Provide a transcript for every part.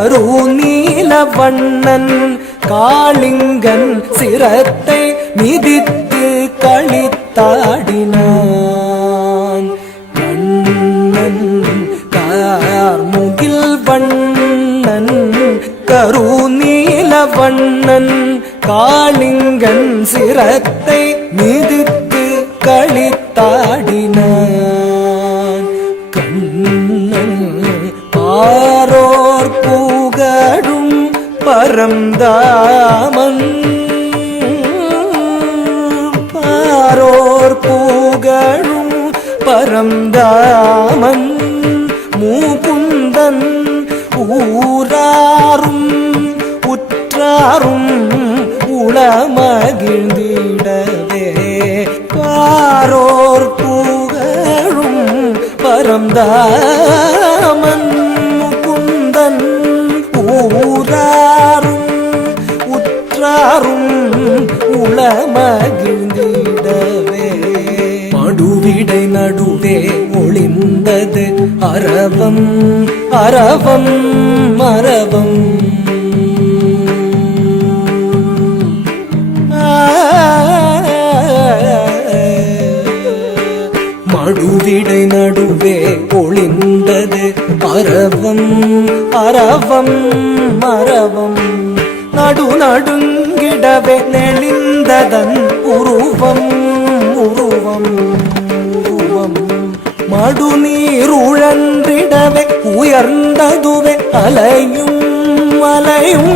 கருநீல வண்ணன் காளிங்கன் சிரத்தை மிதித்து களித்தாடினான். கண்ணன் கார்முகில் வண்ணன் கருநீல வண்ணன் காளிங்கன் சிரத்தை மிதித்து களித்தாடினான். கண்ணன் பாரோர் புகழும் பரந்தாமன் பாரோர் புகழும் பரந்தாமன் மூகுந்தன் ஊராரும் உற்றாரும் உளமகிழ்ந்திடவே பாரோர் புகழும் பரந்தாமன் முகுந்தன் ஊராரும் உற்றாரும் உளமகிழ்ந்திடவே மடுவிடை நடுவே ஒளிந்தது அரவம் அரவம் அரவம். மடுவிடை நடுவே ஒளிந்தது அரவம் அரவம் அரவம். நடு நடுங்கிடவே நெளிந்ததன் உருவம் உருவம் உருவம். மடுநீர் உழன்றிடவே உயர்ந்ததுவே அலையும் அலையும்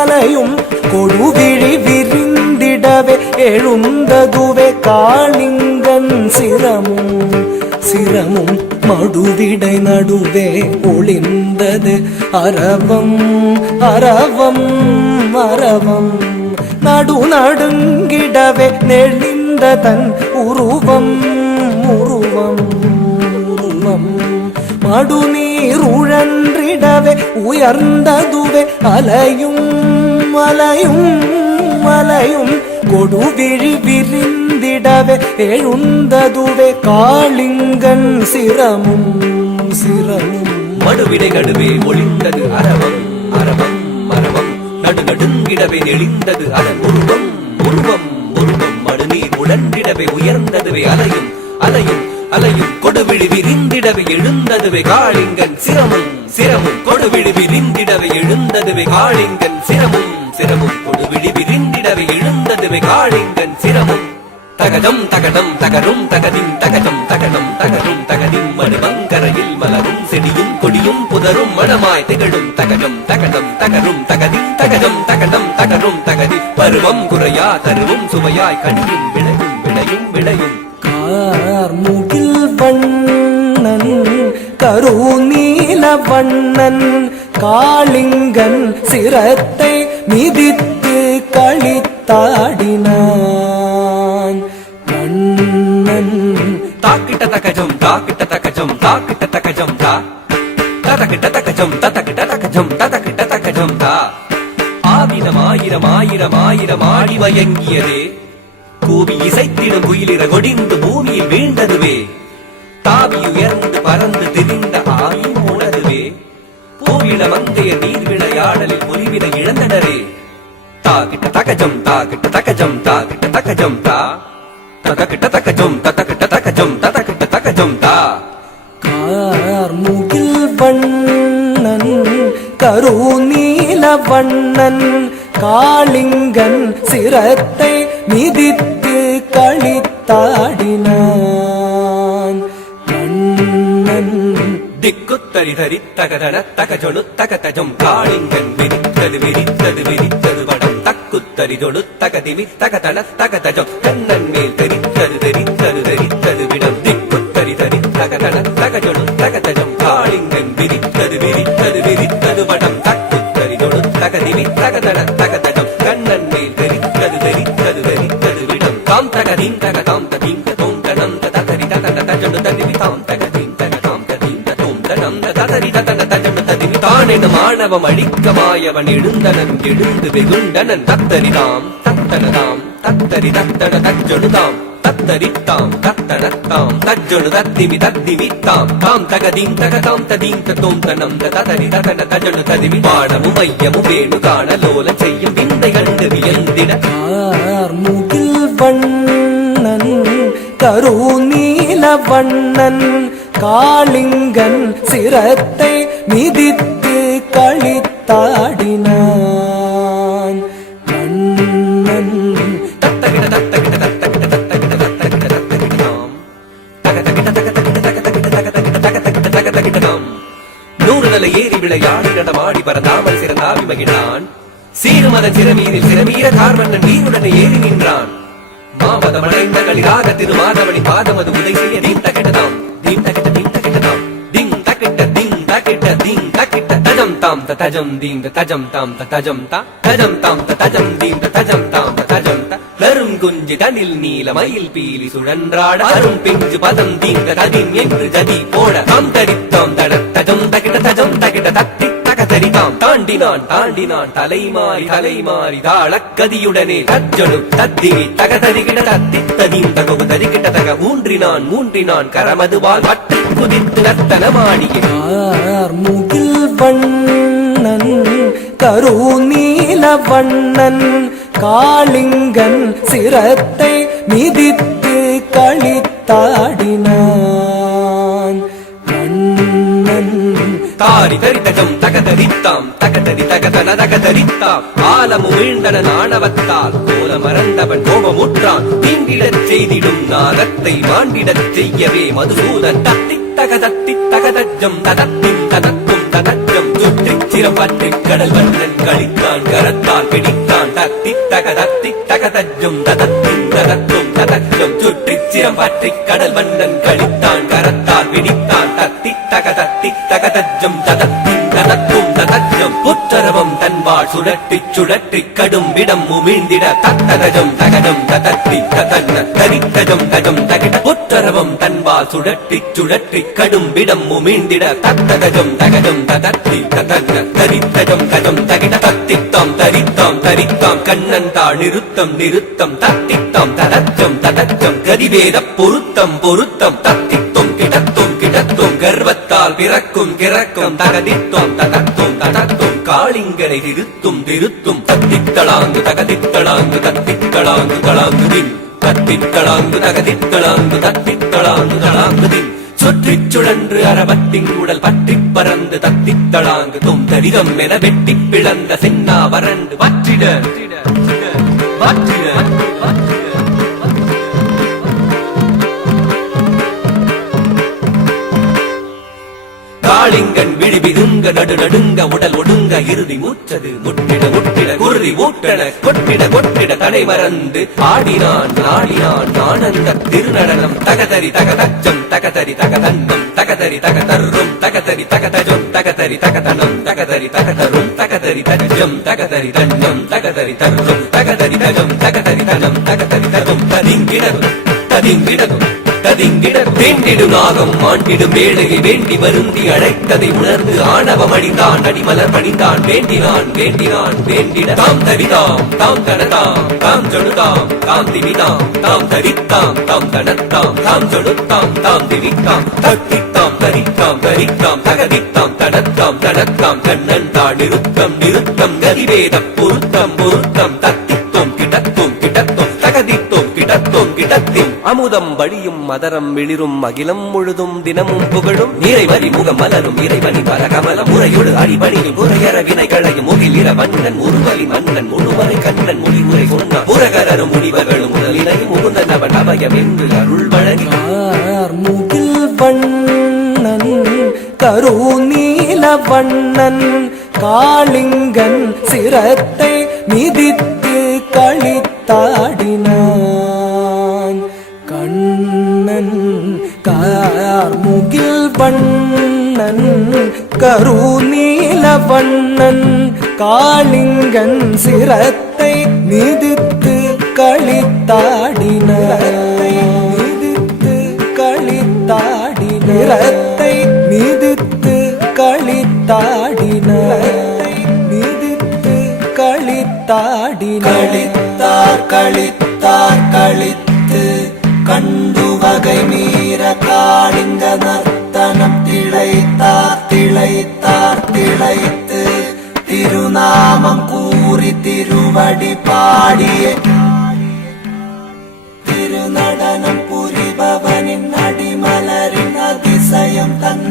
அலையும். கொடுவிழி விரிந்திடவே எழுந்ததுவே காளிங்கன் சிரமும் சிரமும். மடுவிடை நடுவே ஒளிந்தது அரவம் அரவம் அரவம். நடு நடுங்கிடவே நெளிந்ததன் உருவம் உருவம் உருவம். மடுநீர் உழன்றிடவே உயர்ந்ததுவே அலையும் அலையும் அலையும். கொடுவிழி விரிந்திடவே எழுந்ததுவே காளிங்கன் சிரமும் சிரமும். மடுவிடை நடுவே ஒளிந்தது அரவம் அரவம் அரவம். நடு நடுங்கிடவே நெளிந்தது அதன் உருவம் உருவம் உருவம். மடுநீர் உழன்றிடவே உயர்ந்ததுவே அலையும் அலையும் அலையும். கொடுவிழி விரிந்திடவே எழுந்ததுவே காளிங்கன் சிரமும் சிரமும். கொடுவிழி விரிந்திடவே எழுந்ததுவே காளிங்கன் சிரமும் சிரமும். கொடுவிழி விரிந்திடவே எழுந்ததுவே காளிங்கன் சிரமும். தகதம் தகதம் தகரும் தகதின் தகதம் தகதம் தகரும் தகதின். மடுவங்கரையில் மலரும் செடியும் கொடியும் புதரும் மணமாய் திகழும் தகதம் தகதம் தகரும் தகதின் தகதம் தகதம் தகரும் தகதி. பருவம் குறையா தருவும் சுவையாய் கனியும் விளையும் விளையும் விளையும். கார்முகில் வண்ணன் கருநீல வண்ணன் காளிங்கன் சிரத்தை மிதித்து களித்தாடினான். கண்ணன் தாக்கிட்ட தகஜம் தாக்கிட்ட தகஜம் தாக்கிட்ட தகஜம் தா ததக்கிட்ட தகஜம் ததக்கிட்ட தகஜம் ததக்கிட்ட தகஜம் தா. ஆயிரம் ஆயிரம் ஆயிரம் ஆயிரம் ஆடி வயங்கியதே கூவி இசைத்திடும் குயிலிற கொடிந்து பூமியில் வீழ்ந்ததுவே. தாவி உயர்ந்து பறந்து திரிந்த ஆயும் உணதுவே. பூவிட மந்தைய நீர் விளையாடலில் புரிவிட இழந்தனரே. தாக்கிட்ட தகஜம் தாக்கிட்ட தகஜம் தாக்கிட்ட தகஜம் தா ததக்கிட்ட தகஜம் ததக்கிட்ட தகஜம் ததக்கிட்ட தகஜம் தா. கார்முகில் வண்ணன் கருநீல வண்ணன் காளிங்கன் சிரத்தை மிதித்து களித்தாடினான். கண்ணன் திக்குத்தரி தரி தகதன தகஜொழு தகதஜம். காளிங்கன் விரித்தது விரித்தது விரித்தது படம் தக்குத்தரி ஜொழு தகதிவி தகதன தகதஜம். கண்ணன் மேல் தெரித்தது தெரித்தது தெரித்தது விடம். திக்குத்தரி தரி தகதன தகஜொழு தகதஜம். காளிங்கன் விரித்தது விரித்தது விரித்தது படம் தக்குத்தரி ஜொழு தகதிவி தகதன தகதஜம். கண்ணன் மேல் தெரித்தது தெரித்தது தெரித்தது விடம். தாம் தகதீம் தகதாம் ததீம் ததோம் தனம் ததரி ததன தஜொழு ததிவி தாம் தகதீம் தகதாம் ததீம் ததோம் தனம் ததரி ததன தஜொழு ததிவி. தானென மாணவம் அழிக்கமாயவன் எழுந்தனன் எழுந்து வெகுண்டனன். தத்தரிதாம் தத்தனதாம் தத்தரி தத்தன தஜொழுதாம் தத்தரித்தாம் தத்தன தாம் தஜ்ஜொடு தத்திமி தத்திமி தாம் தாம் தகதீம் தகதாம் ததீம் தத்தோம் தனம் ததரி ததன தஜொடு ததிமி பாடமும் மையமும் வேணு காண லோல செய்யும் விந்தை கண்டு வியந்திட முகில் வண்ணன் கருநீல வண்ணன் காளிங்கன் சிரத்தை மிதித்து களித்தாடினான் கண்ணன் தத்தகிட தத்தகிட தத்தகிட தத்தகிட தத்தகிட தத்தகிடாம் தகதகிட தகதகிட தகதகிட தகதகிட தகதகிட தகதகிடாம் நூறுதலை ஏறி விளையாடி நடமாடி பரந்தாமல் சிறந்தாவி மகிழான் சீருமதன் சிறமீரில் சிறமீர கார்வண்ணன் வீருடனே ஏறி நின்றான் மாமதம் அடைந்த களிராக திருமாதவனி பாதமது உதை செய்ய தீம் தகிடதாம் தீம் தகிட தீம் தகிடதாம் திங் தகிட்ட திங் தகிட்ட திங் தகிட்ட தஜம் தாம் தஜம் தீம் தஜம் தாம் தஜம் தா தஜம் தாம் தஜம் தீம் தஜம் தாம் தஜம் த லரும் குஞ்சி தனில் நீல மயில் பீலி சுழன்றாட அரும் பிஞ்சு பதம் தீம் ததிம் என்று ஜதி போட தாம் தரித்தாம் தட தஜம் தகிட தஜம் தகிட தத்தி தகதரிதாம் தாண்டினான் தாண்டினான் தலைமாறி தாளக்கதியுடனே தஜ்ஜொடு தத்திவி தகதரிகிட தத்தி ததீம் தகவு தரிகிட தக மூன்றினான் கரமதுவால் பற்றி குதித்து நர்த்தனமாடிய முகில் வண்ணன் கருநீல வண்ணன் காளிங்கன் சிரத்தை மிதித்து களித்தாடினான் கண்ணன் தாரி தரி தகம் தகதரித்தாம் தகதரி தகதன தகதரித்தாம் ஆலமு வீழ்ந்தன ஆணவத்தால் கோல மறந்தவன் கோபமுற்றான் தீண்டிடச் செய்திடும் நாகத்தை மாண்டிடச் செய்யவே மதுசூதன் தத்தி தகதஜம் ததத்தின் ததத்தும் ததஜம் சுற்றிச் சிரம் பற்றிக் கடல் வண்ணன் கழித்தான் கரத்தால் பிடித்தான் தத்தி தகதஜம் ததத்தின் ததத்தும் ததஜம் சுற்றிச் சிரம் பற்றிக் கடல் வண்ணன் கழித்தான் கரத்தால் பிடித்தான் தத்தி தகதஜம் ததத்தின் ததத்தும் ததஜம் புற்றரவம் தன்பால் சுழற்றிக் கடும் விடம் உமிழ்ந்திட தத்தகஜம் தகஜம் ததத்தி ததன்ன தரித்தஜம் தஜம் தகிட புற்றரவம் தன்பால் சுழற்றிக் கடும் விடம் உமிழ்ந்திட தத்தகஜம் தகஜம் ததத்தி ததன்ன தரித்தஜம் தஜம் தகிட தத்தித்தாம் தரித்தாம் கண்ணன் தாழ் நிறுத்தம் தத்தித்தாம் ததஜம் கதிவேத பொருத்தம் தத்தித்தும் கிடத்தும் கர்வத்தால் பிறக்கும் கிறக்கும் தகதித்தோம் ததத்தும் காளிங்கனை திருத்தும் தத்தித்தளாங்கு தகதித்தளாங்கு தளாங்கு தின் தத்தித்தளாங்கு தகதித்தளாங்கு தளாங்கு தின் சுற்றிச் சுழன்று அரவத்தின் உடல் பற்றிப் பறந்து தத்தித்தளாங்கு தரிதம் என வெட்டிப் பிளந்த சென்னா வறண்டு வற்றிட காளிங்கன் விழிவிதுங்க நடுநடுங்க உடல் ஒடுங்க இறுதி மூச்சது முட்டிட குருதி ஊட்டன கொட்டிட தலை மறந்து ஆடினான் ஆனந்த திருநடனம் தகதரி தகதச்சம் தகதரி தகதன்னம் தகதரி தகதர்ரும் தகதரி தகதஜம் தகதரி தகதனம் தகதரி தகதரும் தகதரி தஜம் தகதரி தன்னம் தகதரி தர்ரும் தகதரி தஜம் தகதரி தனம் தகதரி தரும் ததிங்கிட வேண்டிடு நாகம் மாண்டிடும் வேளையை வேண்டி வருந்தி அழைத்ததை உணர்ந்து ஆணவம் அடித்தான் அடிமலர் பணிந்தான் வேண்டினான் வேண்டிட தாம் தரிதாம் தாம் தனதாம் தாம் ஜொடுதாம் தாம் திவிதாம் தாம் தரித்தாம் தாம் தனத்தாம் தாம் ஜொடுத்தாம் தாம் திவித்தாம் தத்தித்தாம் தரித்தாம் தகதித்தாம் தனத்தாம் கண்ணன் தாழ் நிறுத்தம் கதிவேத பொருத்தம் தத்தித்தோம் கிடத்தும் தகதித்தோம் கிடத்தின் அமுதம் வழியும் மதரம் வெளிரும் அகிலம் முழுதும் தினமும் புகழும் நிறைவரி முகம் மலரும் இறைவனி பரகமலம் முறையோடு அடிபணியும் குறையற வினைகளையும் முகிலிர மன்னன் உருவலி மன்னன் முழுவரை கண்ணன் முடிவுரை சொன்ன புறகரரும் முடிவர்களும் முதலினையும் முகுந்தனவன் அபயம் என்று அருள் வழங்கி முகில் வண்ணன் கருநீல வண்ணன் காளிங்கன் சிரத்தை மிதித்து களித்தாடினான் கண்ணன் கார்முகில் வண்ணன் கருநீல வண்ணன் காளிங்கன் சிரத்தை மிதித்து களித்தாடினான் நிறத்தை மிதித்து களித்தாடினார் களித்தார் களித்து கண்டுவ வகை மீற காளிங்க நர்த்தனம் திளைத்தார் திளைத்தார் திளைத்து திருநாமம் கூறி திருவடி பாடிய திருநடனம் புரிபவனின் அடிமலரின் அதிசயம் தன்